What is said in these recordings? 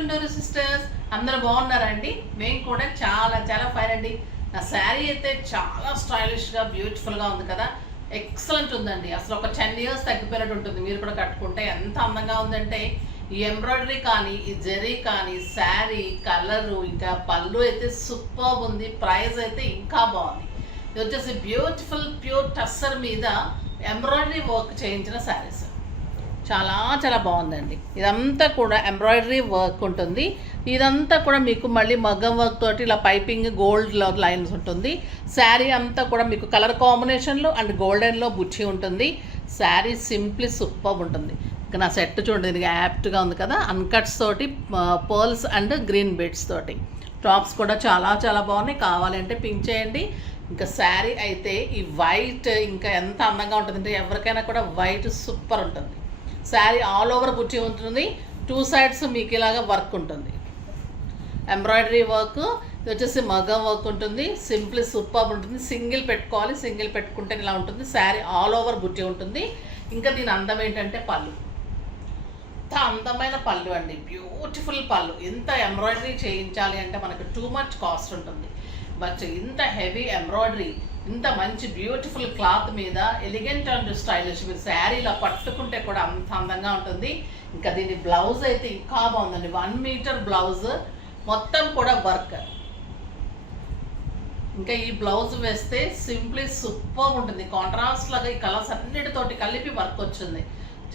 Chunduru sisters అందరూ బాగున్నారండి. మేము కూడా చాలా చాలా ఫైన్ అండి. నా శారీ అయితే చాలా స్టైలిష్గా బ్యూటిఫుల్గా ఉంది కదా, ఎక్సలెంట్ ఉందండి. అసలు ఒక 10 years తగ్గిపోయినట్టు ఉంటుంది. మీరు కూడా కట్టుకుంటే ఎంత అందంగా ఉందంటే, ఈ ఎంబ్రాయిడరీ కానీ, ఈ జరీ కానీ, శారీ కలరు, ఇంకా పళ్ళు అయితే సూపర్ ఉంది. ప్రైస్ అయితే ఇంకా బాగుంది. ఇది వచ్చేసి బ్యూటిఫుల్ ప్యూర్ టస్సర్ మీద ఎంబ్రాయిడరీ వర్క్ చేయించిన శారీస్. చాలా చాలా బాగుందండి. ఇదంతా కూడా ఎంబ్రాయిడరీ వర్క్ ఉంటుంది. ఇదంతా కూడా మీకు మళ్ళీ మగ్గం వర్క్ తోటి ఇలా పైపింగ్ గోల్డ్ లైన్స్ ఉంటుంది. శారీ అంతా కూడా మీకు కలర్ కాంబినేషన్లో అండ్ గోల్డెన్లో బుచ్చి ఉంటుంది. శారీ సింప్లీ సూపర్ ఉంటుంది. ఇక నా సెట్ చూడండి, ఇది యాప్ట్గా ఉంది కదా, అన్కట్స్ తోటి పర్ల్స్ అండ్ గ్రీన్ బీడ్స్ తోటి. టాప్స్ కూడా చాలా చాలా బాగున్నాయి. కావాలంటే పింక్ చేయండి. ఇంకా శారీ అయితే ఈ వైట్ ఇంకా ఎంత అందంగా ఉంటుందంటే, ఎవరికైనా కూడా వైట్ సూపర్ ఉంటుంది. శారీ ఆల్ ఓవర్ బుట్టి ఉంటుంది. 2 sides మీకు ఇలాగా వర్క్ ఉంటుంది. ఎంబ్రాయిడరీ వర్క్, ఇది వచ్చేసి మగ్గం వర్క్ ఉంటుంది. సింప్లీ సూపర్ ఉంటుంది. సింగిల్ పెట్టుకోవాలి, సింగిల్ పెట్టుకుంటే ఇలా ఉంటుంది. శారీ ఆల్ ఓవర్ బుట్టి ఉంటుంది. ఇంకా దీని అందం ఏంటంటే పళ్ళు, ఇంత అందమైన పళ్ళు అండి, బ్యూటిఫుల్ పళ్ళు. ఇంత ఎంబ్రాయిడరీ చేయించాలి అంటే మనకు టూ మచ్ కాస్ట్ ఉంటుంది. బట్ ఇంత హెవీ ఎంబ్రాయిడరీ, ఇంత మంచి బ్యూటిఫుల్ క్లాత్ మీద ఎలిగెంట్ అండ్ స్టైలిష్, మీరు శారీలో పట్టుకుంటే కూడా అంత అందంగా ఉంటుంది. ఇంకా దీని బ్లౌజ్ అయితే ఇంకా బాగుందండి. 1 meter బ్లౌజ్, మొత్తం కూడా వర్క్. ఇంకా ఈ బ్లౌజ్ వేస్తే సింప్లీ సూపర్ ఉంటుంది. కాంట్రాస్ట్ లాగా ఈ కలర్స్ అన్నిటితోటి కలిపి వర్క్ వచ్చింది.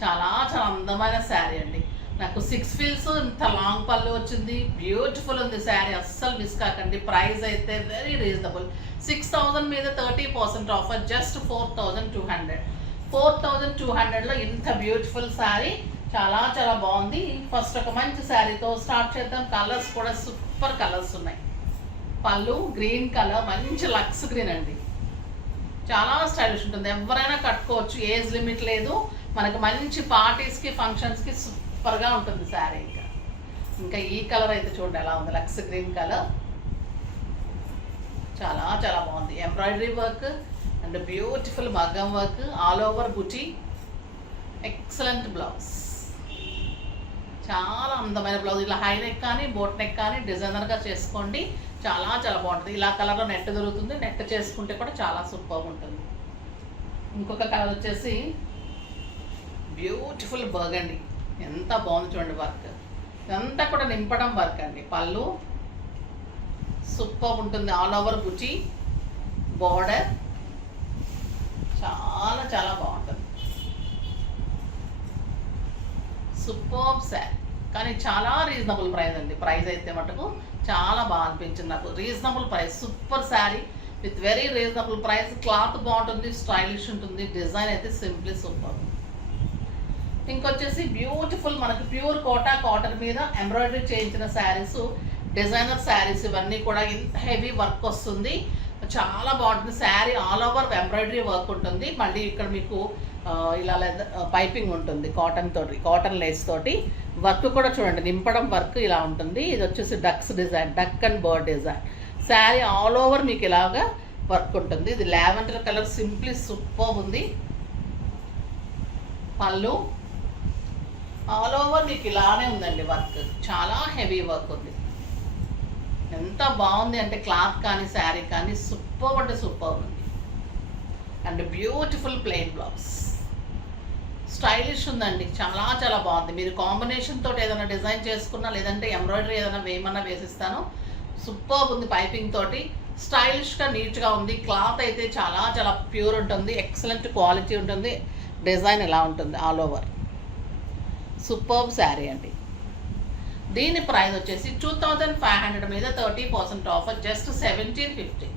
చాలా చాలా అందమైన శారీ అండి. నాకు 6 feels ఇంత లాంగ్ పళ్ళు వచ్చింది. బ్యూటిఫుల్ ఉంది శారీ, అస్సలు మిస్ కాకండి. ప్రైస్ అయితే వెరీ రీజనబుల్. 6000 మీద 30% ఆఫర్, జస్ట్ 4200. 4200లో ఇంత బ్యూటిఫుల్ శారీ చాలా చాలా బాగుంది. ఫస్ట్ ఒక మంచి శారీతో స్టార్ట్ చేద్దాం. కలర్స్ కూడా సూపర్ కలర్స్ ఉన్నాయి. పళ్ళు గ్రీన్ కలర్, మంచి లక్స్ గ్రీన్ అండి. చాలా స్టైలిష్ ఉంటుంది. ఎవరైనా కట్టుకోవచ్చు, ఏజ్ లిమిట్ లేదు. మనకు మంచి పార్టీస్కి ఫంక్షన్స్కి సూపర్గా ఉంటుంది శారీ. ఇంకా ఈ కలర్ అయితే చూడండి ఎలా ఉంది, లక్స్ గ్రీన్ కలర్. చాలా చాలా బాగుంది. ఎంబ్రాయిడరీ వర్క్ అండ్ బ్యూటిఫుల్ మగ్గం వర్క్, ఆల్ ఓవర్ బుటీ, ఎక్సలెంట్ బ్లౌజ్. చాలా అందమైన బ్లౌజ్. ఇలా హై నెక్ కానీ బోట్ నెక్ కానీ డిజైనర్గా చేసుకోండి, చాలా చాలా బాగుంటుంది. ఇలా కలర్లో నెట్ దొరుకుతుంది, నెట్ చేసుకుంటే కూడా చాలా సూపర్ ఉంటుంది. ఇంకొక కలర్ వచ్చేసి బ్యూటిఫుల్ బర్గండి, ఎంత బాగుంది చూడండి వర్క్. ఇదంతా కూడా నింపడం వర్క్ అండి. పళ్ళు సూపర్ ఉంటుంది, ఆల్ ఓవర్ బుచి, బార్డర్ చాలా చాలా బాగుంటుంది. సూపర్ శారీ, కానీ చాలా రీజనబుల్ ప్రైస్ అండి. ప్రైస్ అయితే మటుకు చాలా బాగా అనిపించింది నాకు. Reasonable price, super sari with very reasonable price. Cloth బాగుంటుంది, స్టైలిష్ ఉంటుంది. డిజైన్ అయితే సింప్లీ సూపర్. ఇంకొచ్చేసి బ్యూటిఫుల్ మనకి ప్యూర్ కోటా కాటన్ మీద ఎంబ్రాయిడరీ చేయించిన శారీస్, డిజైనర్ శారీస్. ఇవన్నీ కూడా ఇంత హెవీ వర్క్ వస్తుంది, చాలా బాగుంటుంది. Sari all over embroidery work ఉంటుంది. మళ్ళీ ఇక్కడ మీకు ఇలా పైపింగ్ ఉంటుంది కాటన్ తోటి, కాటన్ లేస్ తోటి. వర్క్ కూడా చూడండి, నింపడం వర్క్ ఇలా ఉంటుంది. ఇది వచ్చేసి ducks design, duck and bird design. Sari all over మీకు ఇలాగా వర్క్ ఉంటుంది. ఇది లావెండర్ కలర్, సింప్లీ సూపర్ ఉంది. పళ్ళు ఆల్ ఓవర్ మీకు ఇలానే ఉందండి వర్క్, చాలా హెవీ వర్క్ ఉంది. ఎంత బాగుంది అంటే క్లాత్ కానీ శారీ కానీ సూపర్ అంటే సూపర్ ఉంది. And beautiful plain blouse, stylish ఉందండి, చాలా చాలా బాగుంది. మీరు కాంబినేషన్ తోటి ఏదైనా డిజైన్ చేసుకున్నా, లేదంటే ఎంబ్రాయిడరీ ఏదైనా వేయమన్నా వేసిస్తాను. సూపర్ ఉంది, పైపింగ్ తోటి స్టైలిష్గా నీట్గా ఉంది. క్లాత్ అయితే చాలా చాలా ప్యూర్ ఉంటుంది, ఎక్సలెంట్ క్వాలిటీ ఉంటుంది. డిజైన్ ఇలా ఉంటుంది ఆల్ ఓవర్. సూపర్ శారీ అండి. దీని ప్రైస్ వచ్చేసి 2500 మీద 30% ఆఫర్, జస్ట్ 1750.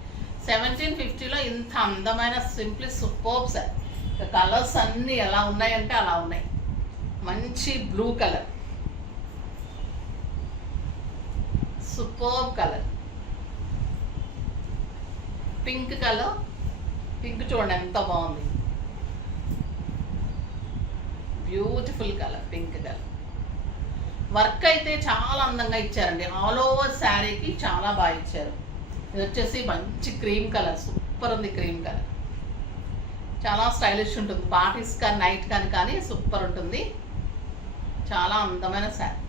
1750లో ఇంత అందమైన సింప్లీ సూపర్ శారీ. కలర్స్ అన్నీ ఎలా ఉన్నాయంటే అలా ఉన్నాయి. మంచి blue colour, super colour. Pink colour, pink చూడండి ఎంత బాగుంది, beautiful colour pink colour. Work అయితే చాలా అందంగా ఇచ్చారండి. ఆల్ ఓవర్ శారీకి చాలా బాగా ఇచ్చారు. ఇది వచ్చేసి మంచి క్రీమ్ కలర్, సూపర్ ఉంది క్రీమ్ కలర్. చాలా స్టైలిష్ ఉంటుంది, పార్టీస్ కానీ నైట్ కానీ సూపర్ ఉంటుంది. చాలా అందమైన శారీ.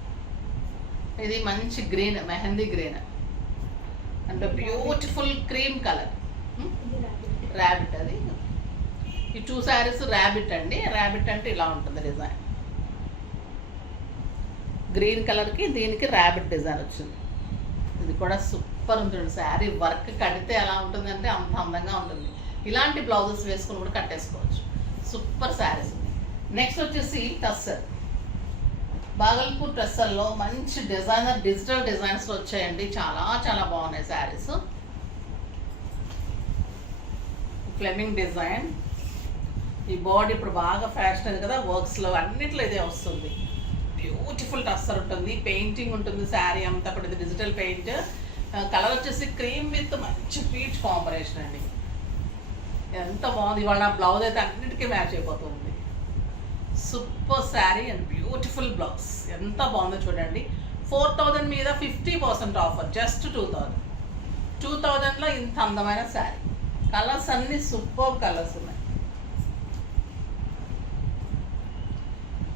ఇది మంచి green, mehndi green and beautiful cream colour, rabbit. అది ఈ 2 శారీస్ ర్యాబిట్ అండి. ర్యాబిట్ అంటే ఇలా ఉంటుంది డిజైన్. గ్రీన్ కలర్కి దీనికి ర్యాబిట్ డిజైన్ వచ్చింది. ఇది కూడా సూపర్ ఉంటుంది. శారీ వర్క్ కడితే ఎలా ఉంటుందంటే అంత అందంగా ఉంటుంది. ఇలాంటి బ్లౌజెస్ వేసుకుని కూడా కట్టేసుకోవచ్చు. సూపర్ శారీస్. నెక్స్ట్ వచ్చేసి టస్సర్, బాగల్పూర్ టస్సర్లో మంచి డిజైనర్ డిజిటల్ డిజైన్స్లో వచ్చాయండి. చాలా చాలా బాగున్నాయి శారీస్. Flaming design. ఈ బాడీ ఇప్పుడు బాగా ఫ్యాషన్ అది కదా, వర్క్స్లో అన్నిట్లో ఇదే వస్తుంది. బ్యూటిఫుల్ టస్సర్ ఉంటుంది, పెయింటింగ్ ఉంటుంది శారీ అంతా కూడా. ఇది డిజిటల్ పెయింట్. కలర్ వచ్చేసి క్రీమ్ విత్ మంచి పీచ్ కాంబినేషన్ అండి. ఎంత బాగుంది. ఇవాళ బ్లౌజ్ అయితే అన్నిటికీ మ్యాచ్ అయిపోతుంది. Super sari and beautiful blouse. ఎంత బాగుందో చూడండి. 4000 మీద 50% ఆఫర్, జస్ట్ 2000. 2000లో ఇంత అందమైన శారీ. కలర్స్ అన్ని సూపర్ కలర్స్ ఉన్నాయి.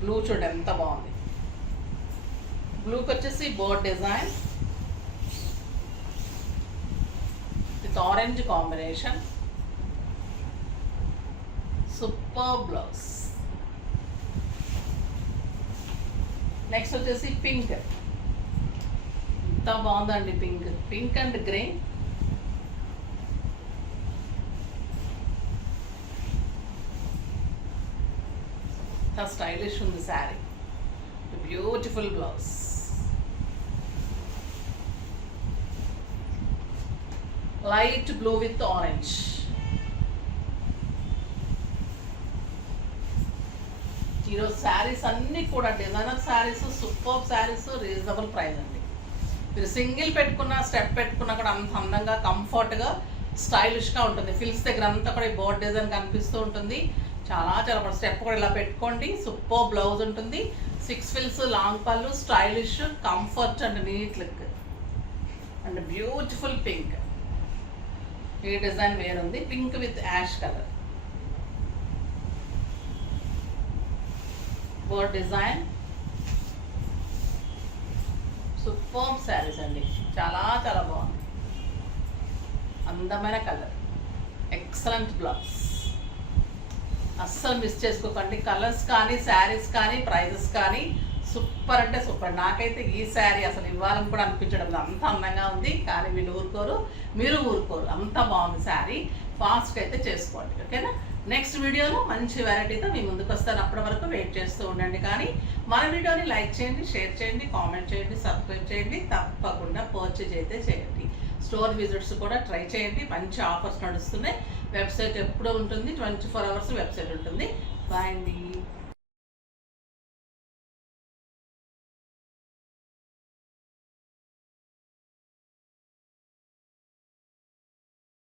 బ్లూ చూడండి ఎంత బాగుంది. బ్లూకి వచ్చేసి board design with orange combination. Super blouse. Next వచ్చేసి పింక్. ఎంత బాగుందండి పింక్. Pink and grey. ఎంత స్టైలిష్ ఉంది sari. Beautiful blouse. Light blue with orange. ఈరోజు శారీస్ అన్నీ కూడా designer saris, super saris, reasonable price అండి. మీరు సింగిల్ పెట్టుకున్న, స్టెప్ పెట్టుకున్నా కూడా అంత అందంగా, కంఫర్ట్గా, స్టైలిష్గా ఉంటుంది. ఫిల్స్ దగ్గర అంతా కూడా ఈ బోర్డ్ డిజైన్ కనిపిస్తూ ఉంటుంది. చాలా చాలా స్టెప్ కూడా ఇలా పెట్టుకోండి. సూపర్ బ్లౌజ్ ఉంటుంది. 6 ఫిల్స్, లాంగ్ పళ్ళు, stylish, comfort and neat look and beautiful pink. ఈ డిజైన్ వేరుంది. Pink with ash colour. Border design. Super saris అండి. చాలా చాలా బాగుంది. అందమైన కలర్. Excellent blouse. అస్సలు మిస్ చేసుకోకండి. కలర్స్ కానీ, శారీస్ కానీ, ప్రైజెస్ కానీ సూపర్ అంటే సూపర్. నాకైతే ఈ శారీ అసలు ఇవ్వాలని కూడా అనిపించడం లేదు. అంత అందంగా ఉంది. కానీ వీళ్ళు ఊరుకోరు, మీరు ఊరుకోరు. అంత బాగుంది శారీ. ఫాస్ట్గా అయితే చేసుకోండి. ఓకేనా? నెక్స్ట్ వీడియోలో మంచి వెరైటీతో మీ ముందుకు వస్తాను. అప్పటి వరకు వెయిట్ చేస్తూ ఉండండి. కానీ మన వీడియోని లైక్ చేయండి, షేర్ చేయండి, కామెంట్ చేయండి, సబ్స్క్రైబ్ చేయండి. తప్పకుండా పర్చేజ్ అయితే చేయండి. స్టోర్ విజిట్స్ కూడా ట్రై చేయండి. మంచి ఆఫర్స్ నడుస్తున్నాయి. వెబ్సైట్ ఎప్పుడూ ఉంటుంది, 24 hours వెబ్సైట్ ఉంటుంది. బాయ్ అండి.